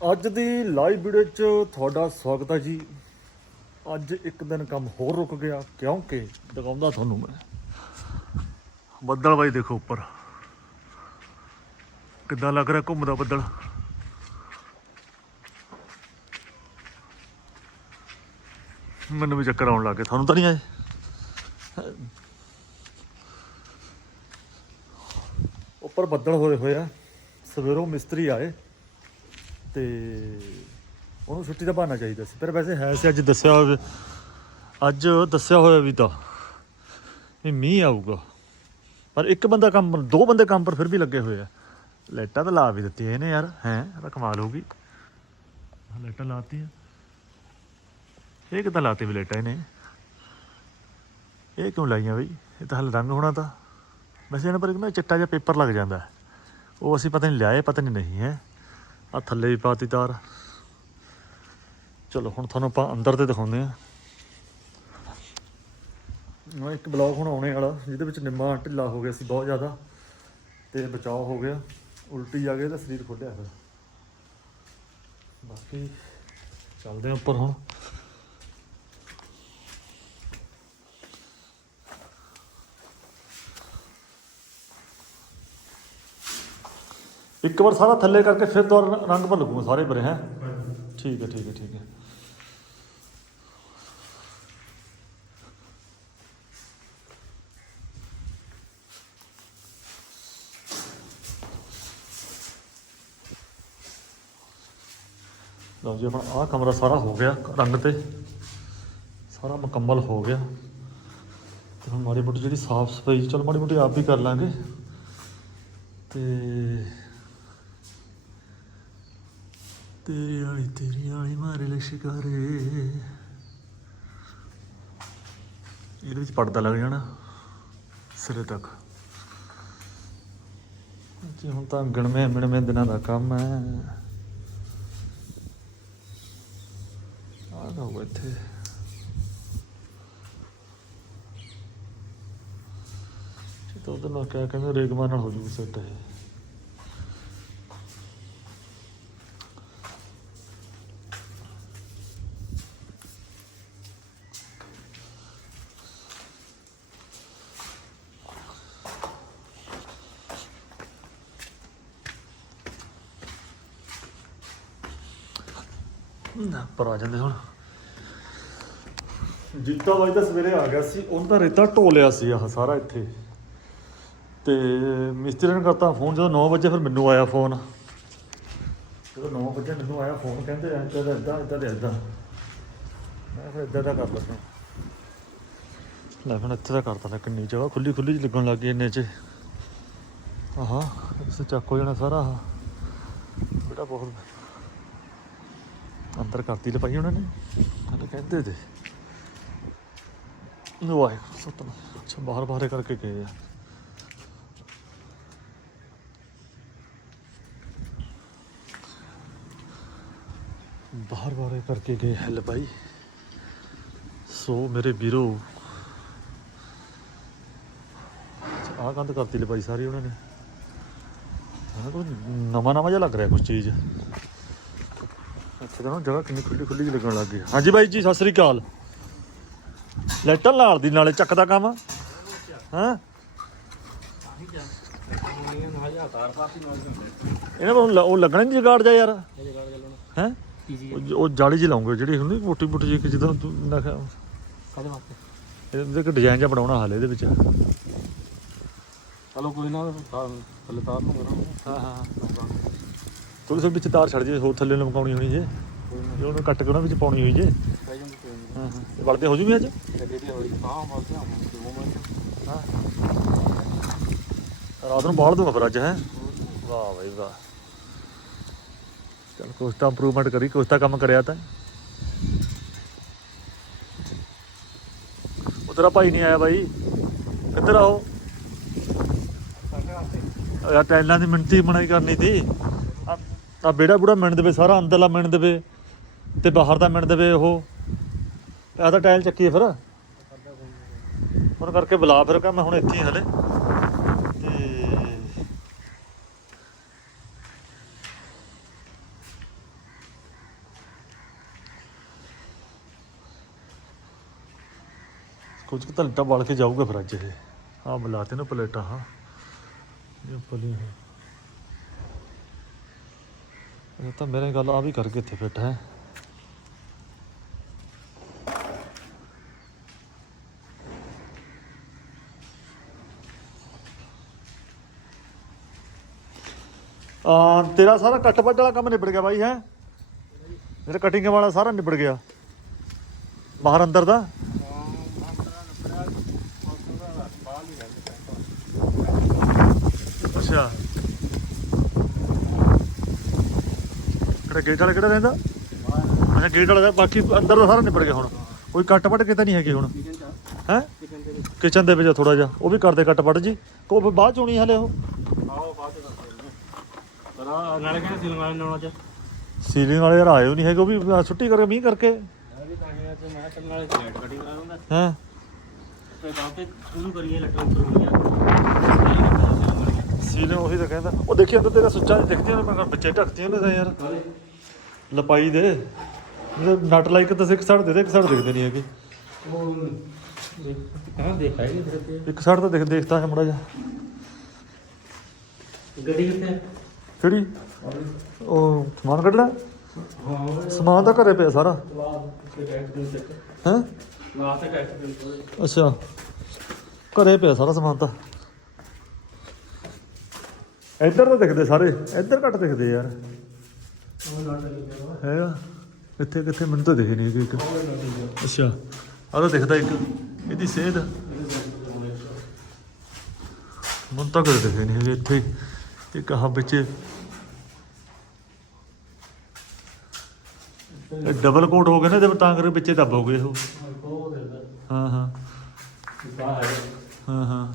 ਅੱਜ ਦੀ live video 'ਚ ਤੁਹਾਡਾ ਸਵਾਗਤ ਹੈ ਜੀ। ਅੱਜ ਇੱਕ ਦਿਨ ਕੰਮ ਹੋਰ ਰੁਕ ਗਿਆ, ਕਿਉਂਕਿ ਦਿਖਾਉਂਦਾ ਤੁਹਾਨੂੰ ਮੈਂ। ਬੱਦਲ ਬਾਈ ਦੇਖੋ ਉੱਪਰ। ਕਿੱਦਾਂ ਲੱਗ ਰਿਹਾ ਘੁੰਮਦਾ ਬੱਦਲ? ਮੈਨੂੰ ਵੀ ਚੱਕਰ ਆਉਣ ਲੱਗ ਗਏ ਤੁਹਾਨੂੰ ਤਾਂ ਨਹੀਂ ਆਏ? ਉੱਪਰ ਬੱਦਲ ਹੋਏ ਹੋਏ ਆ, ਸਵੇਰੋਂ ਮਿਸਤਰੀ ਆਏ। ਤੇ ਉਹਨੂੰ ਛੁੱਟੀ ਦਾ ਬਹਾਨਾ ਚਾਹੀਦਾ ਸੀ। ਪਰ ਵੈਸੇ ਹੈ ਸੀ, ਅੱਜ ਦੱਸਿਆ ਹੋਵੇ, ਅੱਜ ਦੱਸਿਆ ਹੋਇਆ ਵੀ ਤਾਂ ਇਹ ਮੀਂਹ ਆਊਗਾ। ਪਰ ਇੱਕ ਬੰਦਾ ਕੰਮ, ਦੋ ਬੰਦੇ ਕੰਮ ਪਰ ਫਿਰ ਵੀ ਲੱਗੇ ਹੋਏ ਆ। ਲਾਈਟਾਂ ਤਾਂ ਲਾ ਵੀ ਦਿੱਤੀਆਂ ਇਹਨੇ ਯਾਰ, ਹੈ ਇਹ ਤਾਂ ਕਮਾਲ ਹੋ ਗਈ। ਲਾਈਟਾਂ ਲਾਤੀਆਂ। ਇਹ ਕਿੱਦਾਂ ਲਾਤੀ ਵੀ ਲਾਈਟਾਂ ਇਹਨੇ? ਇਹ ਕਿਉਂ ਲਾਈਆਂ ਬਈ? ਇਹ ਤਾਂ ਹਲ ਰੰਗ ਹੋਣਾ ਤਾਂ। ਵੈਸੇ ਇਹਨਾਂ ਪਰ ਇੱਕ ਨਾ ਚਿੱਟਾ ਜਿਹਾ ਪੇਪਰ ਲੱਗ ਜਾਂਦਾ। ਉਹ ਅਸੀਂ ਪਤਾ ਨਹੀਂ ਲਿਆਏ, ਪਤਾ ਨਹੀਂ ਨਹੀਂ ਹੈ। ਆ ਥੱਲੇ ਵੀ ਪਾਤੀ ਤਾਰ। ਚਲੋ, ਹੁਣ ਤੁਹਾਨੂੰ ਆਪਾਂ ਅੰਦਰ ਤੇ ਦਿਖਾਉਂਦੇ ਆ ਨਾ ਇੱਕ ਬਲੌਗ ਹੁਣ ਆਉਣੇ ਵਾਲਾ, ਜਿਹਦੇ ਵਿੱਚ ਨਿੰਮਾ, ਢਿੱਲਾ ਹੋ ਗਿਆ ਸੀ ਬਹੁਤ ਜ਼ਿਆਦਾ, ਤੇ ਬਚਾਅ ਹੋ ਗਿਆ। ਉਲਟੀ ਆ ਗਈ ਤਾਂ ਸਰੀਰ ਖੁੱਲਿਆ ਫਿਰ। ਬਾਕੀ ਚੱਲਦੇ ਆ ਉੱਪਰ ਹੁਣ। ਇੱਕ ਵਾਰ ਸਾਰਾ ਥੱਲੇ ਕਰਕੇ ਫਿਰ ਦੁਬਾਰਾ ਰੰਗ ਭਰ ਲੱਗੂਗਾ ਸਾਰੇ ਪਰੇ, ਹੈ? ਠੀਕ ਹੈ ਠੀਕ ਹੈ ਠੀਕ ਹੈ। ਲਓ ਜੀ ਆਪਣਾ ਆਹ ਕਮਰਾ ਸਾਰਾ ਹੋ ਗਿਆ, ਰੰਗ ਤੇ। ਸਾਰਾ ਮੁਕੰਮਲ ਹੋ ਗਿਆ। ਤੇ ਹੁਣ ਮਾੜੀ ਮੋਟੀ ਜਿਹੜੀ ਸਾਫ਼ ਸਫ਼ਾਈ, ਚਲੋ ਮਾੜੀ ਮੋਟੀ ਆਪ ਵੀ ਕਰ ਲਾਂਗੇ। ਤੇ ਤੇਰੀ ਵਾਲੀ ਤੇਰੀ ਵਾਲੀ ਮਾਰੇ ਲੈ ਇਹਦੇ ਵਿੱਚ ਪੜਦਾ ਲੱਗ ਜਾਣਾ ਸਿਰੇ ਤੱਕ। ਜੀ ਹੁਣ ਤਾਂ ਗਣਵੇਂ ਮਿਣਵੇਂ ਦਿਨਾਂ ਦਾ ਕੰਮ ਹੈ। ਆ ਲਓ ਇੱਥੇ। ਇਹ ਤਾਂ ਉਹਦੇ ਨਾਲ ਕਿਆ ਕਹਿੰਦੇ, ਰੇਗਮਾ ਨਾਲ ਹੋ ਜੂ ਸੈੱਟ ਇਹ। ਨਾ ਪਰ ਆ ਜਾਂਦੇ ਹੁਣ। ਜੀਤਾ ਬਾਈ ਤਾਂ ਸਵੇਰੇ ਆ ਗਿਆ ਸੀ, ਉਹਨਾਂ ਦਾ ਰੇਤਾ ਢੋ ਲਿਆ ਸੀ ਆਹ ਸਾਰਾ ਇੱਥੇ। ਤੇ ਮਿਸਤਰੀ ਨੇ ਕਰਤਾ ਫੋਨ, ਜਦੋਂ 9 ਵਜੇ ਫਿਰ ਮੈਨੂੰ ਆਇਆ ਫੋਨ। ਜਦੋਂ 9 ਵਜੇ ਮੈਨੂੰ ਆਇਆ ਫੋਨ, ਕਹਿੰਦੇ ਇੱਦਾਂ ਦਾ, ਇੱਦਾਂ ਇੱਦਾਂ ਦਾ, ਇੱਦਾਂ। ਮੈਂ ਫਿਰ ਇੱਦਾਂ ਦਾ ਕਰ ਲੱਗਾ ਲੈ ਹੁਣ ਇੱਥੇ ਦਾ ਕਰਤਾ ਲੈ ਕਿੰਨੀ ਜਗ੍ਹਾ, ਖੁੱਲੀ ਖੁੱਲੀ ਜਿਹੀ ਲੱਗਣ ਲੱਗ ਗਈ ਇੰਨੇ ਚ। ਆਹਾ, ਇਸ ਚੱਕ ਹੋ ਜਾਣਾ ਸਾਰਾ ਆਹ। ਬੜਾ ਬਹੁਤ ਅੰਦਰ ਕਰਤੀ ਲਪਾਈ ਉਹਨਾਂ ਨੇ। ਹਲੇ ਕਹਿੰਦੇ ਤੇ। ਵਾਹ ਸਤਨ ਅੱਛਾ, ਬਾਹਰ ਬਾਹਰ ਕਰਕੇ ਗਏ ਆ। ਬਾਹਰ ਬਾਹਰ ਕਰਕੇ ਗਏ ਹੈ ਲਪਾਈ ਸੋ ਮੇਰੇ ਵੀਰੋ ਆਹ ਕੰਧ ਕਰਤੀ ਲਪਾਈ ਸਾਰੀ ਉਹਨਾਂ ਨੇ। ਇਹਨਾਂ ਕੋਲ ਨਵਾਂ ਨਵਾਂ ਜਿਹਾ ਲੱਗ ਰਿਹਾ ਕੁਝ ਚੀਜ਼। ਇੱਥੇ ਤਾਂ ਨਾ ਜਗ੍ਹਾ ਕਿੰਨੀ ਖੁੱਲੀ ਖੁੱਲੀ ਜਿਹੀ ਲੱਗਣ ਲੱਗ ਗਈ। ਹਾਂਜੀ ਬਾਈ ਜੀ ਸਤਿ ਸ੍ਰੀ ਅਕਾਲ। ਲੈਟਰ ਨਾਲ ਦੀ ਨਾਲੇ ਚੱਕਦਾ ਕੰਮ। ਹਾਂ? ਇਹਨਾਂ ਨੂੰ ਉਹ ਲੱਗਣਾ ਨਹੀਂ ਜਗਾੜ ਜਾ ਯਾਰ। ਹੈ? ਉਹ ਜਾਲੀ ਜੀ ਲਾਉਂਗੇ ਜਿਹੜੀ ਹੁੰਦੀ ਮੋਟੀ ਮੋਟੀ ਕਿ ਜਦੋਂ ਤੂੰ ਨਾ ਖਾ- ਕਾਦੇ ਵਾਸਤੇ ਇਹਦੇ ਤੇ ਡਿਜ਼ਾਈਨ ਜਿਹਾ ਬਣਾਉਣਾ ਹਾਲੇ ਇਹਦੇ ਵਿੱਚ। ਚਲੋ ਕੋਈ ਨਾ ਥੱਲੇ ਤਾਰ ਨੂੰ ਕਰਾਂ ਹਾਂ ਹਾਂ। ਥੋੜੀ ਜਿਹੀ ਵਿੱਚ ਤਾਰ ਛੱਡ ਜੇ ਹੋਰ ਥੱਲੇ ਲਮਕਾਉਣੀ ਹੋਣੀ ਜੇ। ਨਾ ਜੇ ਉਹਨੂੰ ਕੱਟ ਕੇ ਉਹਨਾਂ ਵਿੱਚ ਪਾਉਣੀ ਹੋਈ ਜੇ। ਨਾ ਹਾਂ ਹਾਂ ਇਹ ਵੜਦੇ ਹੋ ਜੂਗੀ ਅੱਜ? ਦੇ ਹਾਂ ਮਾਰਦੇ ਹਾਂ ਦੋ ਮਿੰਟ ਹਾਂ ਰਾਤ ਨੂੰ ਬਾਹਰ ਦੂੰਗਾ ਫਿਰ ਅੱਜ ਹੈ? ਵਾਹ ਬਈ ਵਾਹ। ਚਲ ਕੁਛ ਤਾਂ ਇੰਪਰੂਵਮੈਂਟ ਕਰੀ ਕੁਛ ਤਾਂ ਕੰਮ ਕਰਿਆ ਤਾਂ। ਉਹ ਤੇਰਾ ਭਾਈ ਨਹੀਂ ਆਇਆ ਬਾਈ। ਕਿੱਧਰ ਆਓ ਯਾਰ ਟਾਈਲਾਂ ਦੀ ਮਿੰਟੀ ਬਣਾਈ ਕਰਨੀ ਸੀ। ਆ ਬੇੜਾ ਬੂੜਾ ਮਿਣ ਦੇਵੇ, ਸਾਰਾ ਅੰਦਰਲਾ ਮਿਣ ਦੇਵੇ ਤੇ ਬਾਹਰ ਦਾ ਮਿਣ ਦੇਵੇ ਉਹ। ਇਹ ਟਾਇਲ ਚੱਕੀ ਫਿਰ। ਹੁਣ ਕਰਕੇ ਬੁਲਾ ਫਿਰ ਕਾ ਮੈਂ ਹੁਣ ਇੱਥੇ ਹੀ ਹਲੇ। ਤੇ ਕੁਝ ਕੁ ਤਲਟਾ ਬਾਲ ਕੇ ਜਾਊਗਾ ਫਿਰ ਅੱਜ ਇਹ। ਆ ਬੁਲਾਤੇ ਨੂੰ ਪਲੇਟਾ, ਹਾਂ। ਇਹ ਪਲੀ ਹੈ ਇਹ ਤਾਂ ਮੇਰੇ ਗੱਲ ਆ ਵੀ ਕਰਕੇ ਇੱਥੇ ਫਿੱਟ ਹੈ। ਆ, ਤੇਰਾ ਸਾਰਾ ਕੱਟ ਵੱਢ ਵਾਲਾ ਕੰਮ ਨਿਬੜ ਗਿਆ ਬਾਈ, ਹੈ? ਮੇਰਾ ਕਟਿੰਗ ਵਾਲਾ ਸਾਰਾ ਨਿਬੜ ਗਿਆ। ਬਾਹਰ ਅੰਦਰ ਦਾ ਅੱਛਾ ਕਿਹੜਾ ਗੇਟ ਵਾਲਾ ਕਿਹੜਾ ਰਹਿੰਦਾ? ਅੱਛਾ ਗੇਟ ਵਾਲਾ ਦਾ ਬਾਕੀ ਅੰਦਰ ਦਾ ਸਾਰਾ ਨਿਬੜ ਗਿਆ ਹੁਣ। ਕੋਈ ਕੱਟ ਵੱਢ ਕਿਤੇ ਨਹੀਂ ਹੈਗੀ ਹੁਣ। ਹੈ? ਕਿਚਨ ਦੇ ਵਿੱਚ ਥੋੜਾ ਜਿਹਾ। ਉਹ ਵੀ ਕਰਦੇ ਕੱਟ ਵੱਢ ਜੀ। ਕੋ ਫਿਰ ਬਾਅਦ ਚ ਹਲੇ ਉਹ? ਆਓ ਬਾਅਦ ਚ ਦੱਸ ਪਰ ਨਾਲੇ ਕਹਿੰਦੇ ਸੀ ਲਗਾਉਣ ਨਾਲ ਅੱਜ ਸੀਲਿੰਗ ਵਾਲੇ ਯਾਰ ਆਏ ਨਹੀਂ ਹੈਗੇ, ਉਹ ਵੀ ਛੁੱਟੀ ਕਰਕੇ ਮੀਂਹ ਕਰਕੇ। ਮੈਂ ਸੀਲਿੰਗ ਉਹੀ ਤਾਂ ਕਹਿੰਦਾ। ਉਹ ਦੇਖੀ ਅੰਦਰ ਤੇਰਾ ਸੁੱਚਾ ਦਿਖਦੀਆਂ ਨੇ ਮਗਰ ਬੱਚੇ ਢੱਕਦੀਆਂ ਨੇ ਤਾਂ ਯਾਰ। ਲਪਾਈ ਦੇ। ਜਿਹੜੇ ਨਟ ਲਾਈਕ ਤਾਂ ਇੱਕ ਸਾਈਡ ਦੇ ਦੇ ਇੱਕ ਸਾਈਡ ਦਿਖਦੇ ਨਹੀਂ ਹੈਗੇ। ਨਹੀਂ ਇੱਕ ਸਾਈਡ ਤਾਂ ਦਿਖ ਦੇਖਦਾ ਹੈ ਮੜਾ ਜਾ ਗੱਡੀ ਕਿੱਥੇ ਕਿਹੜੀ? ਉਹ ਸਮਾਨ ਕੱਢਣਾ ਹਾਂ ਸਮਾਨ ਤਾਂ ਘਰੇ ਪਿਆ ਸਾਰਾ। ਹੈ? ਅੱਛਾ। ਘਰੇ ਪਿਆ ਸਾਰਾ ਸਮਾਨ ਤਾਂ। ਇੱਧਰ ਤਾਂ ਦਿਖਦੇ ਸਾਰੇ। ਇੱਧਰ ਘੱਟ ਦਿਖਦੇ ਯਾਰ। ਹੈਗਾ ਇੱਥੇ ਕਿੱਥੇ? ਮੈਨੂੰ ਤਾਂ ਦਿਖੇ ਨਹੀਂ ਇੱਕ। ਅੱਛਾ। ਆਹ ਤਾਂ ਦਿਖਦਾ ਇੱਕ। ਇਹਦੀ ਸੇਧ ਮੈਨੂੰ ਤਾਂ ਕਦੇ ਦਿਖੇ ਨਹੀਂ ਹੈਗੇ ਇੱਥੇ। ਇੱਕ ਆਹ ਵਿੱਚ। ਡਬਲ ਕੋਟ ਹੋ ਗਏ ਨਾ, ਜਦ ਤਾਂ ਕਰਕੇ ਵਿੱਚੇ ਦੱਬ ਹੋ ਗਏ ਉਹ। ਹਾਂ ਹਾਂ। ਹਾਂ ਹਾਂ।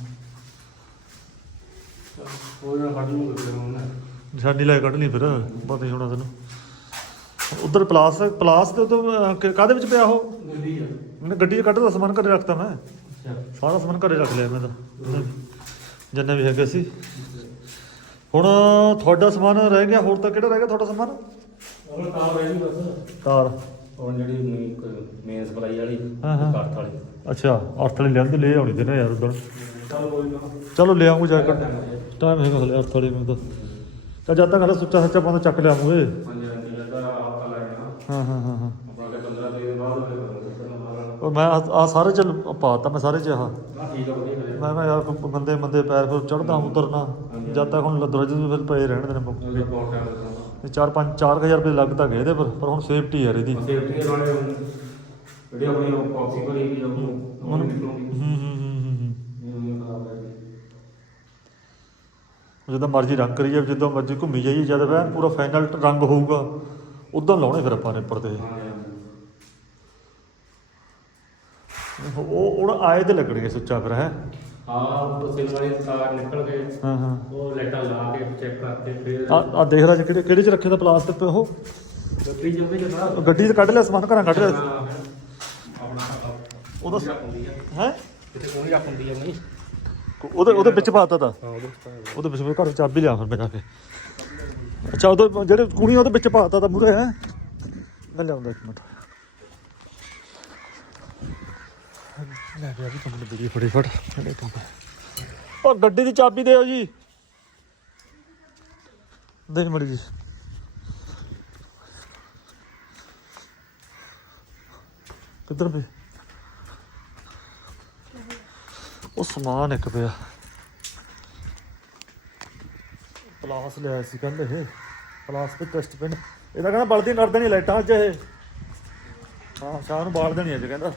ਉਹ ਜਿਹੜਾ ਨੂੰ ਲੱਗਿਆ ਨਿਸ਼ਾਨੀ ਲੈ ਕੱਢ ਲਈ ਫਿਰ ਪਤਾ ਨਹੀਂ ਹੋਣਾ ਤੈਨੂੰ। ਉਧਰ ਪਲਾਸ ਪਲਾਸ ਦੇ ਤੋਂ ਕਾਦੇ ਵਿੱਚ ਪਿਆ ਉਹ? ਗੱਡੀ ਆ। ਗੱਡੀ 'ਚ ਕੱਢਦਾ ਸਮਾਨ ਘਰੇ ਰੱਖਤਾ ਮੈਂ। ਅੱਛਾ। ਸਾਰਾ ਸਮਾਨ ਘਰੇ ਰੱਖ ਲਿਆ ਮੈਂ ਤਾਂ। ਜਿੰਨੇ ਵੀ ਹੈਗੇ ਸੀ। ਹੁਣ ਤੁਹਾਡਾ ਸਮਾਨ ਰਹਿ ਗਿਆ ਹੋਰ ਤਾਂ ਕਿਹੜਾ ਰਹਿ ਗਿਆ ਤੁਹਾਡਾ ਸਮਾਨ? ਤਾਂ ਰਹਿ ਬਸ। ਤਾਰ ਉਹ ਜਿਹੜੀ ਮੇਨ ਸਪਲਾਈ ਵਾਲੀ। ਕਾਰਟ ਵਾਲੀ। ਅੱਛਾ ਅਰਥ ਵਾਲੀ ਲੈਂਦੇ ਲੈ ਆਉਣੀ ਤੇ ਨਾ ਯਾਰ ਉਧਰ। ਨਾ। ਚਲੋ ਲੈ ਆਉਂਗਾ ਜਾ ਕੇ। ਟਾਈਮ ਹੈਗਾ। ਹਲੇ ਅਰਥ ਵਾਲੀ ਮੈਨੂੰ ਤਾਂ। ਤਾਂ ਜਦ ਤੱਕ ਹਲੇ ਸੁੱਚਾ ਸੱਚਾ ਬੰਦਾ ਚੱਕ ਲਿਆਵਾਂਗੇ ਹਾਂਜੀ ਹਾਂਜੀ ਹਾਂ ਹਾਂ ਹਾਂ ਹਾਂ। ਆਪਾਂ ਕੇ 15 ਦਿਨ ਬਾਅਦ ਉਹ ਮੈਂ ਆ ਸਾਰੇ ਚ ਪਾਤਾ ਮੈਂ ਸਾਰੇ ਚ ਠੀਕ ਆ ਵਧੀਆ ਮੈਂ ਕਿਹਾ ਯਾਰ ਬੰਦੇ ਬੰਦੇ ਪੈਰ ਫਿਰ ਚੜਦਾ ਉਤਰਨਾ ਜਦ ਤੱਕ ਹੁਣ ਲੱਦਰਜ ਫਿਰ ਪਏ ਰਹਿਣ ਦੇ ਨੇ ਚਾਰ ਪੰਜ 4000 ਰੁਪਏ ਲੱਗ ਤਾਂ ਗਏ ਇਹਦੇ ਪਰ ਪਰ ਹੁਣ ਸੇਫਟੀ ਯਾਰ ਇਹਦੀ। ਸੇਫਟੀ ਵਾਲੇ ਜਿਹੜੀ ਆਪਣੀ ਕਾਪੀ ਭਰੀ ਵੀ ਜਾਊਗੀ ਉਹ ਨਹੀਂ ਨਿਕਲੂਗੀ ਹੂੰ ਹੂੰ ਹੂੰ ਹੂੰ ਹੂੰ ਇਹ ਨਹੀਂ ਖਰਾਬ ਹੈ ਜਦੋਂ ਮਰਜ਼ੀ ਰੰਗ ਕਰੀਏ ਜਦੋਂ ਮਰਜ਼ੀ ਘੁੰਮੀ ਜਾਈਏ ਜਦ ਵੈਨ ਪੂਰਾ ਫਾਈਨਲ ਰੰਗ ਹੋਊਗਾ ਉਦੋਂ ਲਾਉਣੇ ਫਿਰ ਆਪਾਂ ਨੇ ਤੇ ਹਾਂ ਉਹ ਹੁਣ ਆਏ ਤੇ ਲੱਗਣਗੇ ਸੁੱਚਾ ਫਿਰ ਹੈ? ਹਾਂ ਉਹ ਸਿਲ ਵਾਲੀ ਤਾਰ ਨਿਕਲ ਗਏ। ਹਾਂ ਹਾਂ। ਉਹ ਲੈਟਾਂ ਲਾ ਕੇ ਚੈੱਕ ਕਰਤੇ ਫਿਰ ਆ ਆ ਦੇਖ ਜੀ ਕਿਹੜੇ ਕਿਹੜੇ ਚ ਰੱਖੇ ਤਾਂ ਪਲਾਸਟਿਕ ਤੇ ਉਹ? ਗੱਡੀ ਜੰਮੇ ਜਨਾ ਗੱਡੀ 'ਚ ਕੱਢ ਲਿਆ ਸਮਾਨ ਘਰਾਂ ਕੱਢ ਲਿਆ। ਆਪਣਾ ਉਹਦਾ ਹੈ? ਕਿਤੇ ਕੋਣੀ ਰੱਖ ਹੁੰਦੀ ਆ ਨਹੀਂ ਉਹਦੇ ਉਹਦੇ ਵਿੱਚ ਪਾਤਾ ਤਾਂ। ਹਾਂ ਉਹਦੇ ਉਹਦੇ ਵਿੱਚ ਮੇਰੇ ਘਰ ਚਾਬੀ ਲਿਆ ਫਿਰ ਮੈਂ ਜਾ ਕੇ। ਅੱਛਾ ਉਹਦੇ ਜਿਹੜੇ ਕੁੜੀ ਉਹਦੇ ਵਿੱਚ ਪਾਤਾ ਤਾਂ ਮੂਰੇ ਹੈ? ਮੈਂ ਲਿਆਉਂਦਾ ਇੱਕ ਮਿੰਟ। ਲੈ ਗਿਆ ਵੀ ਤੁਹਾਨੂੰ ਬੜੀ ਫਟਾਫਟ। ਜਿਹੜੇ ਤੋਂ ਉਹ ਗੱਡੀ ਦੀ ਚਾਬੀ ਦਿਓ ਜੀ। ਦੇਖ ਮੜੀ ਜੀ। ਕਿੱਧਰ ਪਈ ਉਹ ਸਮਾਨ ਇੱਕ ਪਿਆ ਪਲਾਸ ਲਿਆ ਸੀ ਕਹਿੰਦੇ ਇਹ। ਪਲਾਸ ਤੇ ਟੈਸਟ ਪਿੰਡ ਇਹਦਾ ਕਹਿੰਦਾ ਬਲਦੀਆਂ ਕਰ ਦੇਣੀ ਲਾਈਟਾਂ ਅੱਜ ਇਹ। ਹਾਂ ਸ਼ਾਮ ਨੂੰ ਬਾਲ ਦੇਣੀ ਅੱਜ ਕਹਿੰਦਾ।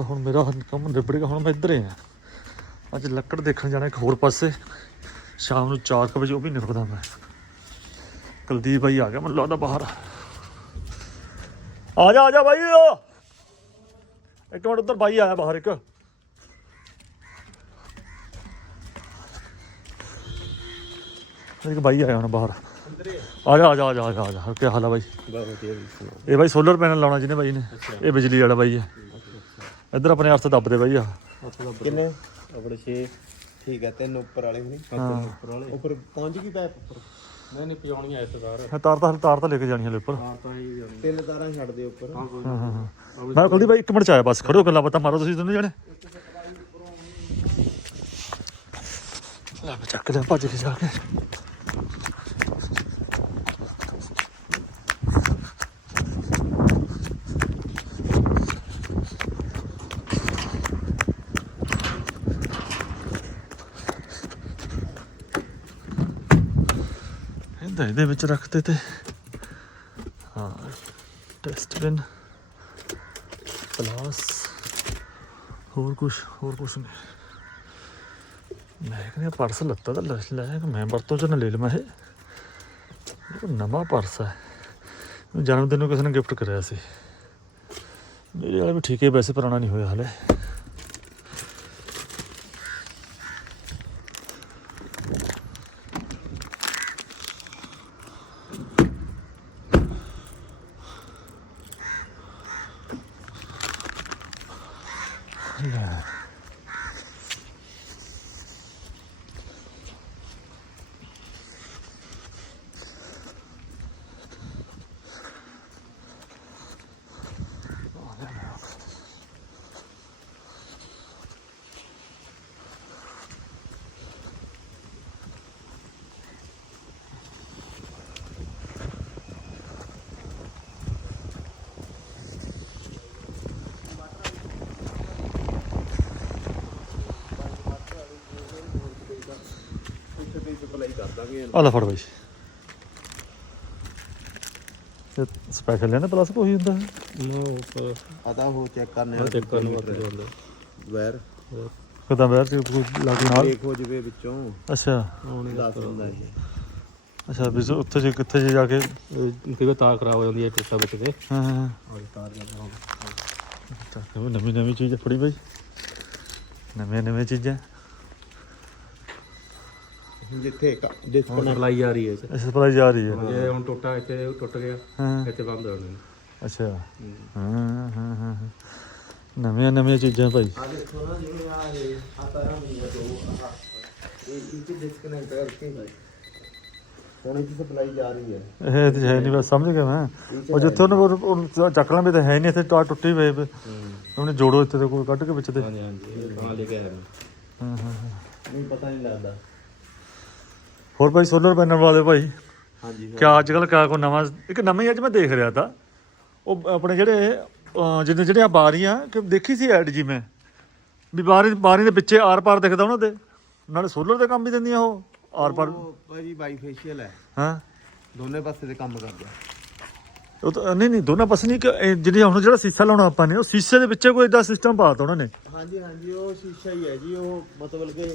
ਹੁਣ ਮੇਰਾ ਕੰਮ ਨਿਬੜ ਗਿਆ, ਹੁਣ ਮੈਂ ਇੱਧਰ ਹੀ ਆ। ਅੱਜ ਲੱਕੜ ਦੇਖਣ ਜਾਣਾ ਇੱਕ ਹੋਰ ਪਾਸੇ। ਸ਼ਾਮ ਨੂੰ 4 ਵਜੇ ਉਹ ਵੀ ਨਿਬੜਦਾ ਮੈਂ। ਕੁਲਦੀਪ ਭਾਈ ਆ ਗਿਆ, ਮੈਨੂੰ ਲੱਗਦਾ ਬਾਹਰ ਆ ਜਾ ਆ ਜਾ ਆ ਇੱਕ ਮਿੰਟ ਉੱਧਰ ਬਾਈ ਆਇਆ ਬਾਹਰ ਇੱਕ। ਇੱਕ ਬਾਈ ਆਇਆ ਹੁਣ ਬਾਹਰ। ਆ ਜਾ ਆ ਜਾ ਆ ਜਾ ਆ ਜਾ, ਕੀ ਹਾਲ ਆ ਬਾਈ? ਇਹ ਬਾਈ ਸੋਲਰ ਪੈਨਲ ਲਾਉਣਾ ਜਿਹਨੇ ਬਾਈ ਨੇ। ਇਹ ਬਿਜਲੀ ਵਾਲਾ ਬਾਈ ਹੈ ਇੱਧਰ ਆਪਣੇ ਅਰਥ ਦੱਬਦੇ ਬਾਈ ਆ। ਕਿੰਨੇ? ਆਪਣੇ 6 ਠੀਕ ਹੈ ਤਿੰਨ ਉੱਪਰ ਵਾਲੇ ਹੋਣੀ। ਉੱਪਰ ਵਾਲੇ। ਉੱਪਰ ਪਹੁੰਚ ਗਈ ਪੈਪ ਉੱਪਰ? ਨਹੀਂ ਨਹੀਂ ਪਿਆਉਣੀ ਐ ਤਾਰ। ਹਾਂ, ਤਾਰ ਤਾਂ ਤਾਰ ਤਾਂ ਲੈ ਕੇ ਜਾਣੀ ਹਲੇ ਉੱਪਰ। ਤਾਰ ਤਾਂ ਇਹ ਜਾਣੀ ਤਿੰਨ ਤਾਰਾਂ ਛੱਡ ਦੇ ਉੱਪਰ। ਹਾਂ ਕੋਈ ਹਾਂ ਹਾਂ ਹਾਂ। ਮੈਂ ਕੁਲਦੀਪ ਭਾਈ ਇੱਕ ਮਿੰਟ ਚ ਆਇਆ ਬਸ। ਖੜੋ ਗੱਲਾਂ ਬਾਤਾਂ ਮਾਰੋ ਤੁਸੀਂ ਦੋਨੇ ਜਣੇ। ਲੈ ਚੱਕ ਲਿਆ ਭੱਜ ਕੇ ਜਾ ਕੇ। ਇਹਦਾ ਇਹਦੇ ਵਿੱਚ ਰੱਖਦੇ ਤੇ। ਹਾਂ ਡਸਟਬਿਨ ਪਲਾਸ ਹੋਰ ਕੁਛ ਹੋਰ ਕੁਛ ਨਹੀਂ। ਮੈਂ ਕਹਿੰਦਾ ਪਰਸ ਲੱਤਾ ਤਾਂ ਲੈ ਲੈ ਕੇ ਮੈਂ ਵਰਤੋਂ ਚ ਨਾ ਲੈ ਲਵਾਂ ਇਹ ਨਵਾਂ ਪਰਸ ਹੈ ਜਨਮ ਦਿਨ ਨੂੰ ਕਿਸੇ ਨੇ ਗਿਫਟ ਕਰਿਆ ਸੀ। ਮੇਰੇ ਵਾਲਾ ਵੀ ਠੀਕ ਹੈ ਵੈਸੇ ਪੁਰਾਣਾ ਨਹੀਂ ਹੋਇਆ ਹਲੇ। ਲੈ ਉੱਥੇ ਤੇ ਸਪਲਾਈ ਕਰ ਦਾਂਗੇ ਆ ਲੈ ਫੜ ਬਾਈ। ਇਹ ਸਪੈਸ਼ਲ ਲੈਣਾ ਪਲੱਸ ਕੋਈ ਹੁੰਦਾ। ਹੈ? ਨੋ ਪਰ ਆਦਾ ਉਹ ਚੈੱਕ ਕਰਨੇ ਆ। ਚੈੱਕ ਕਰਨ ਵਾਸਤੇ ਜਾਂਦਾ ਵੈਰ। ਕਿਦਾਂ ਬੈਰ ਚ ਕੋਈ ਲੱਗ ਨਾਲ? ਦੇਖ ਹੋ ਜਵੇ ਵਿੱਚੋਂ। ਅੱਛਾ। ਆਉਣੀ ਦੱਸ ਦਿੰਦਾ ਇਹ। ਅੱਛਾ ਵੀ ਉੱਥੇ ਜੇ ਕਿੱਥੇ ਜੇ ਜਾ ਕੇ ਕਈ ਵਾਰ ਤਾਰ ਖਰਾਬ ਹੋ ਜਾਂਦੀ ਹੈ ਟੁੱਟਾ ਵਿੱਚ ਤੇ। ਹਾਂ ਹਾਂ ਔਰ ਤਾਰ ਜਾਂਦਾ ਉਹ ਨਵੀਂ ਨਵੀਂ ਚੀਜ਼ ਫੜੀ ਬਾਈ। ਨਵੀਆਂ ਨਵੀਆਂ ਚੀਜ਼ਾਂ। ਜਿੱਥੇ ਡਿਸਕਨੈਕਟ ਸਪਲਾਈ ਆ ਰਹੀ ਹੈ ਇਸ ਸਪਲਾਈ ਜਾ ਰਹੀ ਹੈ। ਜੇ ਹੁਣ ਟੁੱਟਾ ਇੱਥੇ ਟੁੱਟ ਗਿਆ ਹਾਂ। ਇੱਥੇ ਬੰਦ ਹੋ ਜਾਣੀ ਅੱਛਾ। ਹਾਂ। ਹਾਂ ਹਾਂ ਹਾਂ ਨਵੀਆਂ ਨਵੀਆਂ ਚੀਜ਼ਾਂ ਭਾਈ। ਆ ਦੇਖੋ ਨਾ ਜਿਵੇਂ ਆ ਇਹ ਆ ਤਾਰਾਂ ਹੁੰਦੀਆਂ ਦੋ ਆਹ। ਇਹ ਇਹ ਡਿਸਕਨੈਕਟ ਕਰਕੇ ਹੁਣ ਇਹ ਸਪਲਾਈ ਜਾ ਰਹੀ ਹੈ। ਇਹ ਤੇ ਹੈ ਨਹੀਂ ਬਸ ਸਮਝ ਗਿਆ ਮੈਂ। ਉਹ ਜਿੱਥੇ ਉਹਨੂੰ ਉਹ- ਉਹਨੂੰ ਚੱਕ ਲਾਂ ਵੀ ਤਾਂ ਹੈ ਨਹੀਂ ਇੱਥੇ ਟਾਰ ਟੁੱਟੀ ਪਈ ਵੀ। ਉਹਨੇ ਜੋੜੋ ਇੱਥੇ ਤੇ ਕੋਈ ਕੱਢ ਕੇ ਵਿੱਚ ਤੇ। ਹਾਂਜੀ ਹਾਂਜੀ ਹਾਂ ਲੈ ਕੇ ਆਇਆ ਮੈਂ ਹਾਂ ਹਾਂ ਹਾਂ। ਨਹੀਂ ਪਤਾ ਨਹੀਂ ਲੱਗਦਾ। ਹੋਰ ਭਾਈ ਸੋਲਰ ਪੈਨਲ ਵਾਲੇ ਭਾਈ। ਹਾਂਜੀ ਕਿਆ ਅੱਜ ਕੱਲ ਕਿਆ ਕੋ ਨਵਾਂ ਇੱਕ ਨਵਾਂ ਹੀ ਅੱਜ ਮੈਂ ਦੇਖ ਰਿਹਾ ਤਾਂ। ਉਹ ਆਪਣੇ ਜਿਹੜੇ ਜਿਹਦੇ ਜਿਹੜੇ ਆ ਬਾਰੀਆਂ ਕਿ ਦੇਖੀ ਸੀ ਐਡ ਜੀ ਮੈਂ? ਵੀ ਬਾਰੀ ਬਾਰੀ ਦੇ ਪਿੱਛੇ ਆਰ ਪਾਰ ਦਿਖਦਾ ਉਹਨਾਂ ਦੇ। ਨਾਲੇ ਸੋਲਰ ਦੇ ਕੰਮ ਵੀ ਦਿੰਦੀਆਂ ਉਹ ਆਰ ਪਾਰ। ਉਹ ਭਾਜੀ ਬਾਈਫੇਸ਼ੀਅਲ ਹੈ। ਹਾਂ। ਦੋਨੇ ਪਾਸੇ ਤੇ ਕੰਮ ਕਰਦਾ ਉਹ ਤਾਂ ਨਹੀਂ ਨਹੀਂ ਦੋਨਾਂ ਪਾਸੇ ਨਹੀਂ ਕਿ ਜਿਹੜੀ ਹੁਣ ਜਿਹੜਾ ਸੀਸਾ ਲਾਉਣਾ ਆਪਾਂ ਨੇ ਉਹ ਸੀਸੇ ਦੇ ਵਿੱਚ ਕੋਈ ਇਦਾਂ ਸਿਸਟਮ ਪਾਤਾ ਉਹਨਾਂ ਨੇ। ਹਾਂਜੀ ਹਾਂਜੀ ਉਹ ਸ਼ੀਸ਼ਾ ਹੀ ਹੈ ਜੀ ਉਹ ਮਤਲਬ ਕਿ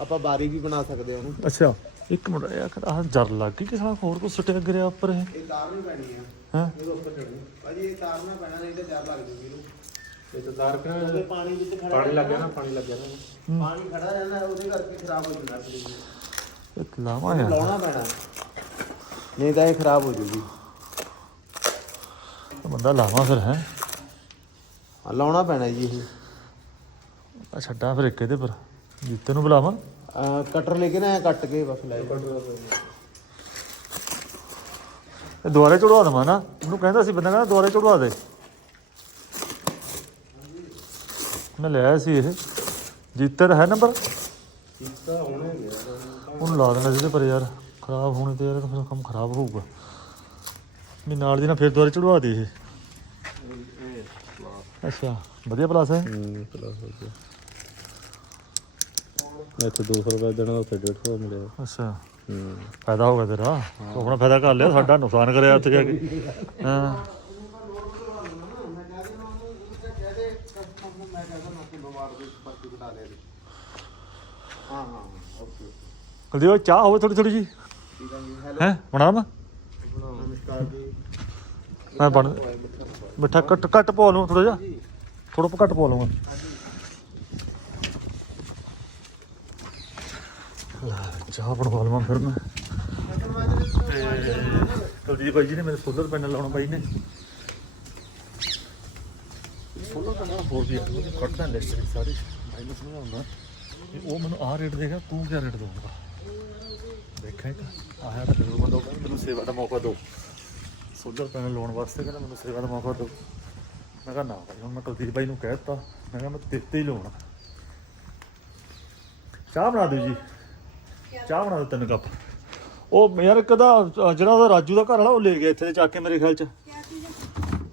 ਆਪਾਂ ਬਾਰੀ ਵੀ ਬਣਾ ਸਕਦੇ ਹਾਂ ਉਹਨੂੰ ਅੱਛਾ ਇੱਕ ਮਿੰਟ ਇਹ ਆਹ ਜਰ ਲੱਗ ਗਈ ਕਿ ਸਾਲਾ ਹੋਰ ਕੁਝ ਸੁੱਟਿਆ ਗਿਰਿਆ ਉੱਪਰ ਇਹ? ਇਹ ਤਾਰ ਨਹੀਂ ਪੈਣੀ ਆ। ਹਾਂ? ਇਹਦੇ ਉੱਪਰ ਚੜੂ ਭਾਜੀ ਇਹ ਤਾਰ ਨਾ ਪੈਣਾ ਨਹੀਂ ਤੇ ਡਰ ਲੱਗ ਜੂਗੀ ਇਹਨੂੰ ਇਹ ਤਾਂ ਤਾਰ ਕਰ ਪਾਣੀ ਵਿੱਚ ਖੜਾ ਪਾਣੀ ਲੱਗ ਗਿਆ ਨਾ। ਪਾਣੀ ਲੱਗ ਗਿਆ ਨਾ। ਪਾਣੀ ਖੜਾ ਰਹਿਣਾ ਉਹਦੇ ਕਰਕੇ ਖਰਾਬ ਹੋ ਜਾਂਦਾ ਇਹ ਲਾਵਾਂ ਯਾਰ। ਲਾਉਣਾ ਪੈਣਾ। ਨਹੀਂ ਤਾਂ ਇਹ ਖਰਾਬ ਹੋ ਜੂਗੀ। ਬੰਦਾ ਲਾਵਾਂ ਫਿਰ ਹੈ? ਹਾਂ ਲਾਉਣਾ ਪੈਣਾ ਜੀ ਇਹ। ਆ ਛੱਡਾਂ ਫਿਰ ਇੱਕ ਇਹਦੇ ਪਰ। ਜੀਤੇ ਨੂੰ ਬੁਲਾਵਾਂ? ਅਹ ਕਟਰ ਲੈ ਕੇ ਨਾ ਐਂ ਕੱਟ ਕੇ ਬਸ ਲੈ ਇਹ ਦੁਆਰੇ ਚੜਵਾ ਦਵਾਂ ਨਾ। ਉਹਨੂੰ ਕਹਿੰਦਾ ਸੀ ਬੰਦਾ ਕਹਿੰਦਾ ਦੁਆਰੇ ਚੜਵਾ ਦੇ। ਮੈਂ ਲਿਆ ਸੀ ਇਹ। ਜੀਤੇ ਦਾ ਹੈ ਨੰਬਰ? ਕੀਤਾ ਹੋਣੇ ਗਿਆ ਉਹਨੂੰ ਲਾ ਦੇਣਾ ਜਿਹਦੇ ਪਰ ਯਾਰ। ਖਰਾਬ ਹੋਣੇ ਤੇ ਯਾਰ ਫਿਰ ਕੰਮ ਖਰਾਬ ਹੋਊਗਾ। ਵੀ ਨਾਲ ਦੀ ਨਾਲ ਫਿਰ ਦੁਆਰੇ ਚੜਵਾ ਦੇ ਇਹ। ਅੱਛਾ ਵਧੀਆ ਪਲਾਸ ਹੈ। ਹੂੰ ਪਲੱਸ ਹੋ ਗਿਆ ਇੱਥੇ 200 ਰੁਪਏ ਦੇਣਾ ਉੱਥੇ 150 ਮਿਲਿਆ। ਅੱਛਾ। ਹੂੰ। ਫਾਇਦਾ ਹੋ ਗਿਆ ਤੇਰਾ। ਤੂੰ ਆਪਣਾ ਫਾਇਦਾ ਕਰ ਲਿਆ ਸਾਡਾ ਨੁਕਸਾਨ ਕਰਿਆ ਉੱਥੇ ਜਾ ਕੇ। ਹਾਂ। ਹਾਂ ਹਾਂ ਓਕੇ ਕੁਲਦੀਪ ਚਾਹ ਹੋਵੇ ਥੋੜੀ ਥੋੜੀ ਜੀ। ਹੈ? ਨਮਸਕਾਰ ਜੀ ਮੈਂ ਬਣ ਮਿੱਠਾ ਘੱਟ ਘੱਟ ਪਾ ਲਵਾਂ ਥੋੜਾ ਜਿਹਾ। ਥੋੜਾ ਘੱਟ ਪਾ ਲਵਾਂ ਲੈ, ਚਾਹ ਬਣਵਾ ਲਵਾਂ ਫਿਰ ਮੈਂ। ਤੇ ਕੁਲਦੀਪ ਭਾਈ ਜੀ ਨੇ ਮੇਰੇ ਸੋਲਰ ਪੈਨਲ ਲਾਉਣਾ ਬਾਈ ਨੇ। ਸੋਲਰ ਪੈਨਲ ਹੋਰ ਵੀ ਆ ਉਹਦੇ ਲਿਸਟ ਸਾਰੀ। ਬਾਈ ਨੂੰ ਸਮਝਾਉਂਦਾ ਵੀ ਉਹ ਮੈਨੂੰ ਆਹ ਰੇਟ ਦੇਗਾ, ਤੂੰ ਕਿਆ ਰੇਟ ਦਊਗਾ? ਦੇਖਾਂ ਇੱਕ ਆਇਆ ਤਾਂ ਮੈਨੂੰ ਬੰਦਾ ਮੈਨੂੰ ਸੇਵਾ ਦਾ ਮੌਕਾ ਦਿਓ। ਸੋਲਰ ਪੈਨਲ ਲਾਉਣ ਵਾਸਤੇ ਕਹਿੰਦਾ ਮੈਨੂੰ ਸੇਵਾ ਦਾ ਮੌਕਾ ਦਿਓ। ਮੈਂ ਕਿਹਾ ਨਾ ਭਾਈ, ਹੁਣ ਮੈਂ ਕੁਲਦੀਪ ਬਾਈ ਨੂੰ ਕਹਿ ਦਿੱਤਾ। ਮੈਂ ਕਿਹਾ ਮੈਂ ਤੇਤੇ ਹੀ ਲਾਉਣਾ। ਚਾਹ ਬਣਾ ਦਿਓ ਜੀ। ਚਾਹ ਬਣਾ ਦਿਓ ਤਿੰਨ ਕੱਪ। ਉਹ ਯਾਰ ਕਦਾ ਜਿਹੜਾ ਉਹਦਾ ਰਾਜੂ ਦਾ ਘਰ ਵਾਲਾ, ਉਹ ਲੈ ਗਿਆ ਇੱਥੇ ਚੱਕ ਕੇ ਮੇਰੇ ਖਿਆਲ ਚ।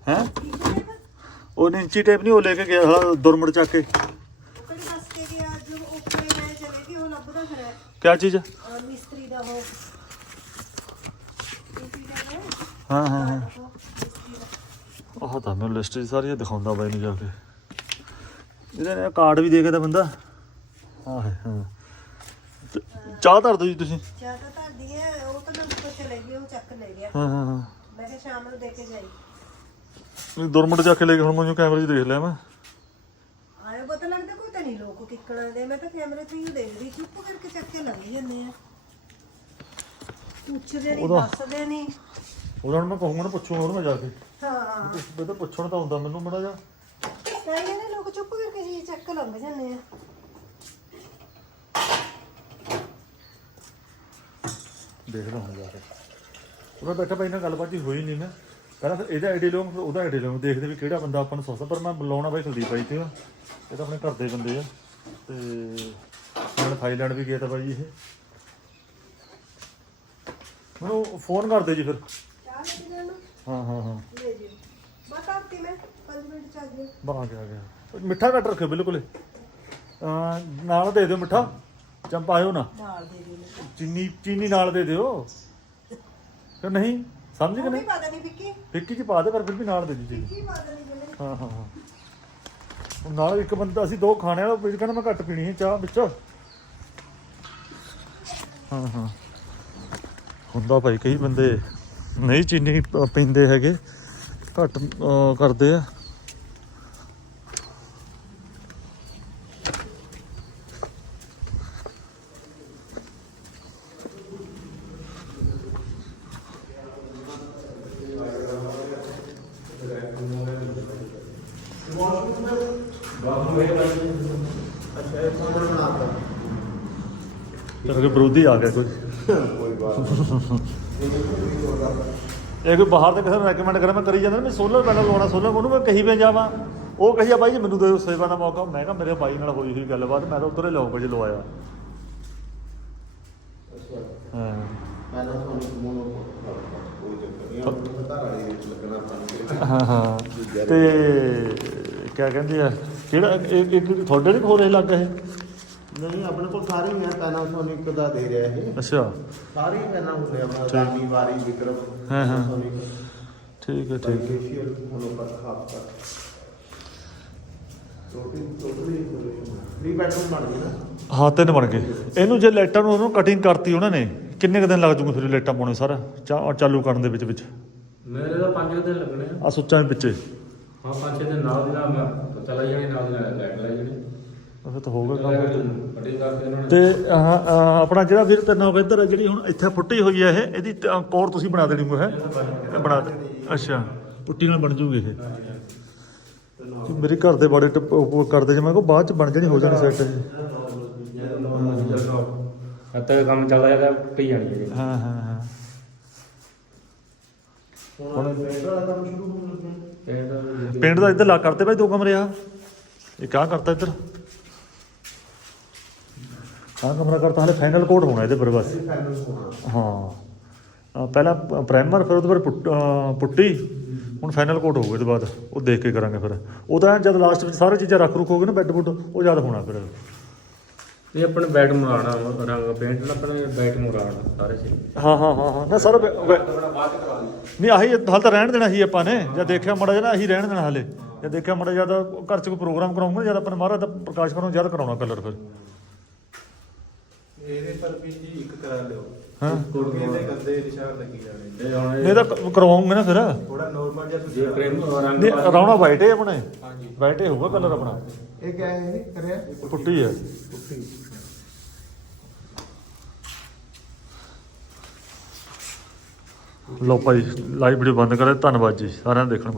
ਹੈ? ਉਹ ਨਿੰਚੀ ਟੇਪ ਨਹੀਂ, ਉਹ ਲੈ ਕੇ ਗਿਆ ਸਾਲਾ ਦੁਰਮੜ ਚੱਕ ਕੇ। ਕਿਆ ਚੀਜ਼? ਮਿਸਤਰੀ ਦਾ ਉਹ ਹਾਂ ਹਾਂ ਹਾਂ। ਉਹ ਤਾਂ ਮੈਨੂੰ ਲਿਸਟ ਸਾਰੀਆਂ ਦਿਖਾਉਂਦਾ ਬਾਈ ਨੂੰ ਜਾ ਕੇ। ਇਹਦੇ ਨੇ ਕਾਰਡ ਵੀ ਦੇ ਕੇ ਤਾਂ ਬੰਦਾ। ਆਹ ਹਾਂ। ਚਾਹ ਧਰ ਦਿਓ ਜੀ ਤੁਸੀਂ। ਚਾਹ ਤਾਂ ਧਰਦੀ ਹੈ ਉਹ ਤਾਂ ਮੈਂ ਉੱਪਰ ਚਲੇ ਗਈ ਉਹ ਚੱਕ ਲੈ ਗਿਆ। ਹਾਂ ਹਾਂ ਹਾਂ। ਮੈਂ ਕਿਹਾ ਸ਼ਾਮ ਨੂੰ ਦੇ ਕੇ ਜਾਈ। ਇਹ ਦੁਰਮਟ ਚੱਕ ਕੇ ਲੈ ਕੇ ਹੁਣ ਮੈਨੂੰ ਕੈਮਰੇ 'ਚ ਦੇਖ ਲਿਆ ਮੈਂ। ਆਏ ਪਤਾ ਲੱਗਦਾ ਕੋਈ ਤਾਂ ਨਹੀਂ ਲੋਕ ਕਿੱਕਣਾ ਦੇ ਮੈਂ ਤਾਂ ਕੈਮਰੇ ਤੋਂ ਹੀ ਦੇਖਦੀ ਚੁੱਪ ਕਰਕੇ ਚੱਕ ਕੇ ਲੰਘ ਜਾਂਦੇ ਆ। ਪੁੱਛਦੇ ਨਹੀਂ ਉਹਦਾ- ਦੱਸਦੇ ਨਹੀਂ। ਉਹਦਾ ਹੁਣ ਮੈਂ ਕਹੂੰਗਾ ਨਾ ਪੁੱਛੂਗਾ ਉਹਨੂੰ ਮੈਂ ਜਾ ਕੇ। ਹਾਂ। ਇਹ ਤਾਂ ਪੁੱਛਣ ਤਾਂ ਹੁੰਦਾ ਮੈਨੂੰ ਮੜਾ ਜਾ ਕਈ ਨੇ ਲੋਕ ਚੁੱਪ ਕਰਕੇ ਜੀ ਚੱਕ ਕੇ ਲੰਘ ਜਾਂਦੇ ਆ। ਦੇਖਦਾ ਹੁਣ ਜਾ ਕੇ। ਉਹਦਾ ਬੈਠਾ ਭਾਈ ਨਾਲ ਗੱਲਬਾਤ ਹੀ ਹੋਈ ਨਹੀਂ ਨਾ। ਪਹਿਲਾਂ ਫਿਰ ਇਹਦਾ ਆਈਡੀ ਲਵਾਂਗੇ ਫਿਰ ਉਹਦਾ ਆਈਡੀ ਲਵਾਂਗੇ ਦੇਖਦੇ ਵੀ ਕਿਹੜਾ ਬੰਦਾ ਆਪਾਂ ਨੂੰ ਸੌਸਾ ਪਰ ਮੈਂ ਬੁਲਾਉਣਾ ਬਾਈ ਕੁਲਦੀਪ ਬਾਈ ਤੇ। ਆ। ਇਹ ਤਾਂ ਆਪਣੇ ਘਰ ਦੇ ਬੰਦੇ ਆ। ਤੇ ਨਾਲ ਥਾਈਲੈਂਡ ਵੀ ਗਿਆ ਤਾਂ ਬਾਈ ਇਹ। ਮੈਨੂੰ ਫੋਨ ਕਰ ਦਿਓ ਜੀ ਫਿਰ। ਹਾਂ ਹਾਂ ਹਾਂ। ਲੈ ਜੀ ਮੈਂ ਕਰਤੀ ਮੈਂ 5 ਮਿੰਟ ਚੱਲ ਜੀ ਬਾ ਆ ਗਿਆ ਮਿੱਠਾ ਕੱਟ ਰੱਖਿਓ ਬਿਲਕੁਲ। ਅਹ ਨਾਲ ਦੇ ਦਿਓ ਮਿੱਠਾ। ਚੰਪਾ ਆਇਓ ਨਾ। ਨਾਲ ਦੇ ਦੇ ਮੈਨੂੰ ਚੀਨੀ ਚੀਨੀ ਨਾਲ ਦੇ ਦਿਓ। ਕਿ ਨਹੀਂ? ਸਮਝ ਗਏ ਉਹ ਵੀ ਨਹੀਂ? ਪਤਾ ਨਹੀਂ ਵਿੱਕੀ। ਫਿੱਕੀ ਚ ਪਾ ਦੇ ਪਰ ਫਿਰ ਵੀ ਨਾਲ ਦੇ ਦਿਓ ਚੀਨੀ। ਕੀ ਪਤਾ ਨਹੀਂ ਜਿਵੇਂ ਹਾਂ ਹਾਂ ਹਾਂ। ਉਹ ਨਾਲ ਇੱਕ ਬੰਦਾ ਅਸੀਂ ਦੋ ਖਾਣੇ ਵਾਲਾ ਵੀ ਕਹਿੰਦਾ ਮੈਂ ਘੱਟ ਪੀਣੀ ਹੈ ਚਾਹ ਵਿੱਚ। ਹਾਂ ਹਾਂ। ਹੁੰਦਾ ਭਾਈ ਕਈ ਬੰਦੇ ਨਹੀਂ ਚੀਨੀ ਪ- ਪੀਂਦੇ ਹੈਗੇ। ਘੱਟ ਅਹ, ਕਰਦੇ ਆ। ਅੱਛਾ ਇਹ ਸਾਹਮਣੇ ਬਣਾਤਾ ਤੇਰੇ ਵਿਰੋਧੀ ਆ ਗਿਆ ਕੋਈ? ਕੋਈ ਬਾਤ ਇਹ ਕੋਈ ਬਾਹਰ ਦੇ ਕਿਸੇ ਨੂੰ ਰეკਮੈਂਡ ਕਰੇ ਮੈਂ ਕਰੀ ਜਾਂਦਾ ਨਾ ਮੈਂ ਸੋਲਰ ਪੈਨਲ ਲਵਾਉਣਾ ਸੋਲਰ ਉਹਨੂੰ ਮੈਂ ਕਹੀ ਪੈ ਜਾਵਾਂ। ਉਹ ਕਹੀਆ ਬਾਈ ਜੀ ਮੈਨੂੰ ਦਿਓ ਸੇਵਾ ਦਾ ਮੌਕਾ। ਮੈਂ ਕਿਹਾ ਮੇਰੇ ਬਾਈ ਨਾਲ ਹੋਈ ਹੋਈ ਗੱਲਬਾਤ ਮੈਂ ਤਾਂ ਉੱਧਰ ਹੀ ਲਾਉਂਗਾ ਜੇ ਲਵਾਇਆ। ਅੱਛਾ। ਹਾਂ। ਮੈਂ ਨਾ ਤੁਹਾਨੂੰ ਮੋਨੋ ਕੋਈ ਚੱਕਰ ਨਹੀਂ ਆਪਾਂ ਪਤਾ ਵਾਲੀ ਵਿੱਚ ਲੱਗਣਾ ਆਪਾਂ ਨੂੰ। ਹਾਂ ਹਾਂ। ਤੇ ਕਿਆ ਕਹਿੰਦੇ ਆ? ਕਿਹੜਾ ਇੱਕ ਇੱਕ ਤੁਹਾਡੇ ਨਹੀਂ ਇਹ ਲੱਗਾ ਇਹ? ਨਹੀਂ ਆਪਣੇ ਕੋਲ ਸਾਰੇ ਹੀ ਹੈ ਪੈਨਾਸੋਨਿਕ ਦਾ ਦੇ ਰਿਹਾ ਇਹ। ਅੱਛਾ। ਸਾਰੇ ਹੀ ਪੈਨਾ ਹੁੰਦੇ ਆ ਰਾਮੀ ਵਾਰੀ ਵਿਕਰਮ। ਹਾਂ, ਹਾਂ। ਠੀਕ ਹੈ ਠੀਕ। ਹੈ ਫੇਸ਼ੀਅਲ ਹੁਣ ਪਰ ਖਾਪ ਕਰ ਟੋਟਲੀ ਟੋਟਲੀ ਬੈਡਰੂਮ ਬਣ ਗਈ ਨਾ? ਹਾਂ ਤਿੰਨ ਬਣ ਗਏ। ਇਹਨੂੰ ਜੇ ਲਾਈਟਾਂ ਨੂੰ ਉਹਨੂੰ ਕਟਿੰਗ ਕਰਤੀ ਉਹਨਾਂ ਨੇ ਕਿੰਨੇ ਕੁ ਦਿਨ ਲੱਗ ਜੂਗੇ ਫਿਰ ਇਹ ਲਾਈਟਾਂ ਪਾਉਣੇ ਸਾਰਾ? ਚਾ- ਚਾਲੂ ਕਰਨ ਦੇ ਵਿੱਚ ਵਿੱਚ। ਮੇਰੇ ਤਾਂ 5 ਦਿਨ ਲੱਗਣੇ ਆ। ਆ ਸੁੱਚਾਂ ਦੇ ਪਿੱਛੇ। ਹਾਂ 5 ਦਿਨ ਨਾਲ ਦੀ ਨਾਲ ਮੈਂ ਚਲਾ ਜਾਣੀ ਨਾਲ ਦੀ ਨਾਲ ਲਾਈਟ ਲੈ ਜਾਣੀ। ਉਹ ਤਾਂ ਹੋਊਗਾ ਕੰਮ। ਵੱਡੀ ਕਰਕੇ ਇਹਨਾਂ ਨੇ ਤੇ ਆਹ, ਆਹ, ਆਪਣਾ ਜਿਹੜਾ ਵੀਰ ਤੇਰੇ ਨਾਲ ਇੱਧਰ ਜਿਹੜੀ ਹੁਣ ਇੱਥੇ ਪੁੱਟੀ ਹੋਈ ਹੈ ਇਹ ਇਹਦੀ ਤ- ਕੋਰ ਤੁਸੀਂ ਬਣਾ ਦੇਣੀ ਮੋ ਹੈ? ਬਣਾ ਦੇ। ਅੱਛਾ ਪੁੱਟੀ ਨਾਲ ਬਣ ਜੂਗੀ ਇਹ। ਤੇ ਮੇਰੇ ਘਰ ਦੇ ਬੜੇ ਟਪ- ਉਹ ਕਰਦੇ ਜੇ ਮੈਂ ਕੋ ਬਾਅਦ ਚ ਬਣ ਜਾਣੀ ਹੋ ਜਾਣੀ ਸੈੱਟ ਹੱਦ ਤੱਕ ਕੰਮ ਚੱਲਦਾ ਜਾਂਦਾ ਪਈ ਜਾਣੀ ਹੈ ਹਾਂ ਹਾਂ ਹਾਂ। ਹੁਣ ਵਾਲਾ ਕੰਮ ਸ਼ੁਰੂ ਹੋਣ ਲੱਗਿਆ ਤਾਂ ਪਿੰਡ ਦਾ ਇੱਧਰ ਲਾ ਕਰਤੇ ਭਾਈ ਦੋ ਕਮਰੇ ਆ। ਇੱਕ ਆਹ ਕਰਤਾ ਇੱਧਰ? ਆਹ ਕਮਰਾ ਕਰਤਾ? ਹਲੇ ਫਾਈਨਲ ਕੋਡ ਹੋਣਾ ਇਹਦੇ ਪਰ ਬਸ। ਇਹ ਹਾਂ। ਪਹਿਲਾਂ ਪ੍ਰਾਈਮਰ ਫਿਰ ਉਹਦੇ ਬਾਅਦ ਪੁੱਟ- ਹੁਣ ਫਾਈਨਲ ਕੋਟ ਹੋਊਗਾ ਇਹਦੇ ਬਾਅਦ। ਉਹ ਦੇਖ ਕੇ ਕਰਾਂਗੇ ਫਿਰ। ਉਹਦਾ ਜਦ ਲਾਸਟ ਵਿੱਚ ਸਾਰੇ ਚੀਜ਼ਾਂ ਰੱਖ ਰੁਕੋਗੇ ਨਾ ਬੈੱਡ ਬੁੱਡ ਉਹ ਜਦ ਹੋਣਾ ਫਿਰ। ਇਹ ਆਪਣੇ ਬੈਟ ਮੁਰਾਣਾ ਰੰਗ ਪੇਂਟ ਨਾਲ ਆਪਣੇ ਬੈਟ ਮੁਰਾਣਾ ਸਾਰੇ ਸੀ। ਹਾਂ ਹਾਂ ਹਾਂ ਹਾਂ। ਨਾ ਸਰ ਨਹੀਂ ਆਹੀ ਹਾਲ ਤਾਂ ਰਹਿਣ ਦੇਣਾ ਸੀ ਆਪਾਂ ਨੇ। ਜਦ ਦੇਖਿਆ ਮੜਾ ਜਨਾ ਅਸੀਂ ਰਹਿਣ ਦੇਣਾ ਹਲੇ। ਜਦ ਦੇਖਿਆ ਮੜਾ ਜਦ ਘਰ 'ਚ ਕੋਈ ਪ੍ਰੋਗਰਾਮ ਕਰਾਉਂਗੇ ਜਦ ਆਪਾਂ ਮਹਾਰਾਜ ਦਾ ਪ੍ਰਕਾਸ਼ ਕਰਾਉਣਾ ਜਦ ਕਰਾਉਣਾ ਕਲਰ ਫਿਰ। ਇਹਦੇ ਪਰ ਵੀ ਜੀ ਇੱਕ ਕਰਾ ਲਿਓ। ਹਾਂ। ਕੁੜੀਆਂ ਦੇ ਗੰਦੇ ਨਿਸ਼ਾਨ ਲੱਗੀ ਜਾਣੇ। ਇਹ ਹੁਣ ਨਹੀਂ ਤਾਂ ਕਰਵਾਉਂਗੇ ਨਾ ਫਿਰ। ਥੋੜਾ ਨਾਰਮਲ ਜਿਹਾ ਜੇ ਤੁਸੀਂ ਪ੍ਰੇਮ ਰੰਗ ਨਹੀਂ ਰਾਉਣਾ ਵਾਈਟ ਹੈ ਆਪਣੇ। ਹਾਂਜੀ। ਵਾਈਟ ਹੀ ਹੋਊਗਾ ਕਲਰ ਆਪਣਾ। ਇਹ ਕਿਆ ਹੈ? ਇਹ ਕਰਿਆ? ਪੁੱਟੀ ਹੈ। ਪੁੱਟੀ। ਲਓ ਭਾਈ ਲਾਈਵ ਵੀਡੀਓ ਬੰਦ ਕਰੇ ਧੰਨਵਾਦ ਜੀ ਸਾਰਿਆਂ ਨੂੰ ਦੇਖਣ